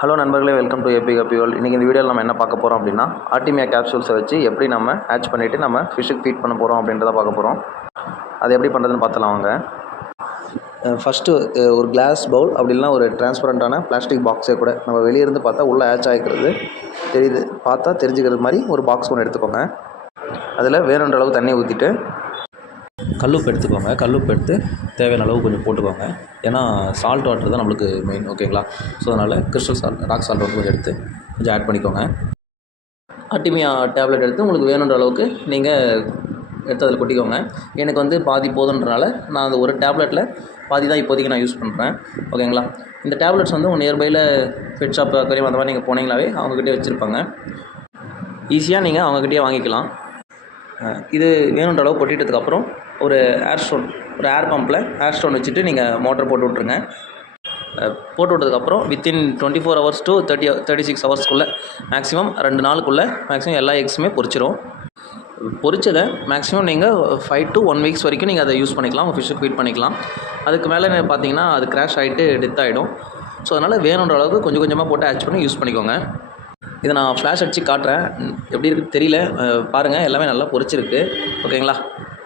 Hello நண்பர்களே, welcome to AB happy world. இன்றைக்கி இந்த வீடியோவில் நம்ம என்ன பார்க்க போகிறோம் அப்படின்னா, ஆர்டிமியா கேப்சூல்ஸை வச்சு எப்படி நம்ம ஹேட்ச் பண்ணிவிட்டு நம்ம ஃபிஷ்ஷுக்கு ஃபீட் பண்ண போகிறோம் அப்படின்றத பார்க்க போகிறோம். அது எப்படி பண்ணுறதுன்னு பார்த்தலாம் வாங்க. ஃபஸ்ட்டு ஒரு கிளாஸ் பவுல் அப்படி இல்லைனா ஒரு டிரான்ஸ்பரண்ட்டான பிளாஸ்டிக் பாக்ஸே கூட நம்ம வெளியிருந்து பார்த்தா உள்ளே ஹேட்ச் ஆகிக்கிறது தெரிஞ்சுக்கிறது மாதிரி ஒரு பாக்ஸ் ஒன்று எடுத்துக்கோங்க. அதில் வேணுன்ற அளவு தண்ணி ஊற்றிட்டு கல்லுப்பு எடுத்துக்கோங்க. கல்லுப்பு எடுத்து தேவையான அளவு கொஞ்சம் போட்டுக்கோங்க. ஏன்னா சால்ட் வாட்டர் தான் நம்மளுக்கு மெயின், ஓகேங்களா? ஸோ அதனால் கிறிஸ்டல் சால்ட், ராக் சால்ட் வந்து கொஞ்சம் எடுத்து கொஞ்சம் ஆட் பண்ணிக்கோங்க. ஆர்டிமியா டேப்லெட் எடுத்து உங்களுக்கு வேணுன்ற அளவுக்கு நீங்கள் எடுத்து அதில் கொட்டிக்கோங்க. எனக்கு வந்து பாதி போதுன்றனால நான் அந்த ஒரு டேப்லெட்டில் பாதி தான் இப்போதைக்கு நான் யூஸ் பண்ணுறேன், ஓகேங்களா? இந்த டேப்லெட்ஸ் வந்து உங்கள் நியர்பையில் பெட் ஷாப் அக்வேரியம் அந்த மாதிரி நீங்கள் போனீங்களாவே அவங்கக்கிட்டே வச்சுருப்பாங்க. ஈஸியாக நீங்கள் அவங்கக்கிட்டே வாங்கிக்கலாம். இது வேணுன்ற அளவு கொட்டிட்டதுக்கப்புறம் ஒரு ஏர் பம்பில் ஏர் ஸ்டோன் வச்சுட்டு நீங்கள் மோட்டர் போட்டு விட்ருங்க. போட்டு விட்டதுக்கப்புறம் within 24 hours to 36 hours maximum 2 நாளுக்குள்ளே மேக்ஸிமம் எல்லா எக்ஸுமே பொரிச்சிடும். பொரிச்சதை மேக்ஸிமம் நீங்கள் 5 to 1 weeks வரைக்கும் நீங்கள் அதை யூஸ் பண்ணிக்கலாம், உங்கள் ஃபிஷ்ஷுக்கு ஃபீட் பண்ணிக்கலாம். அதுக்கு மேலே பார்த்தீங்கன்னா அது கிராஷ் ஆகிட்டு டெத் ஆகிடும். ஸோ அதனால் வேணுன்ற அளவுக்கு கொஞ்சம் கொஞ்சமாக போட்டு ஹேட்ச் பண்ணி யூஸ் பண்ணிக்கோங்க. இதை நான் ஃப்ளாஷ் அடித்து காட்டுறேன், எப்படி இருக்குன்னு தெரியல, பாருங்கள். எல்லாமே நல்லா பொரிச்சிருக்கு, ஓகேங்களா?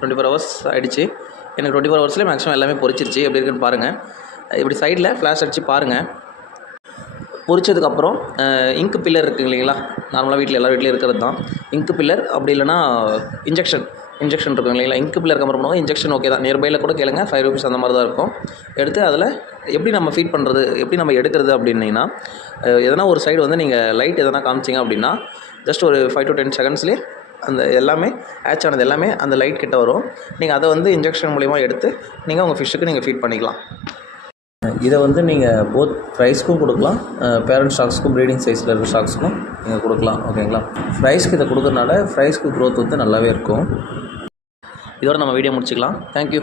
24 hours ஆகிடுச்சு. எனக்கு 24 hours மேக்ஸிமம் எல்லாமே பொரிச்சிருச்சு. எப்படி இருக்குன்னு பாருங்கள். இப்படி சைடில் ஃப்ளாஷ் அடித்து பாருங்கள். பொரிச்சதுக்கப்புறம் இங்கு பில்லர் இருக்குது இல்லைங்களா? நார்மலாக வீட்டில் எல்லா வீட்லேயும் இருக்கிறது தான் இங்கு பில்லர். அப்படி இல்லைனா இன்ஜெக்ஷன் இருக்கும் இல்லைங்களா? இங்கு பில்லர் கம்பேர் பண்ணுவோம். இன்ஜெக்ஷன் ஓகே தான், நியர்பையில் கூட கேளுங்க, 5 rupees அந்த மாதிரி தான் இருக்கும். எடுத்து அதில் எப்படி நம்ம ஃபீட் பண்ணுறது, எப்படி நம்ம எடுக்கிறது அப்படின்னிங்கன்னா, எதனா ஒரு சைடு வந்து நீங்கள் லைட் எதனா காமிச்சிங்க அப்படின்னா ஜஸ்ட் ஒரு 5 to 10 secondsலேயே அந்த எல்லாமே ஹேட்ச் ஆனது எல்லாமே அந்த லைட் கிட்ட வரும். நீங்கள் அதை வந்து இன்ஜெக்ஷன் மூலிமா எடுத்து நீங்கள் உங்கள் ஃபிஷ்ஷுக்கு நீங்கள் ஃபீட் பண்ணிக்கலாம். இதை வந்து நீங்கள் போத் ஃப்ரைஸ்க்கும் கொடுக்கலாம், பேரண்ட் ஸ்டாக்ஸ்க்கும், ப்ரீடிங் சைஸில் இருக்கிற ஸ்டாக்ஸ்க்கும் நீங்கள் கொடுக்கலாம், ஓகேங்களா? ஃப்ரைஸ்க்கு இதை கொடுக்கறனால ஃப்ரைஸ்க்கு க்ரோத் வந்து நல்லாவே இருக்கும். இதோட நம்ம வீடியோ முடிச்சுக்கலாம். தேங்க்யூ.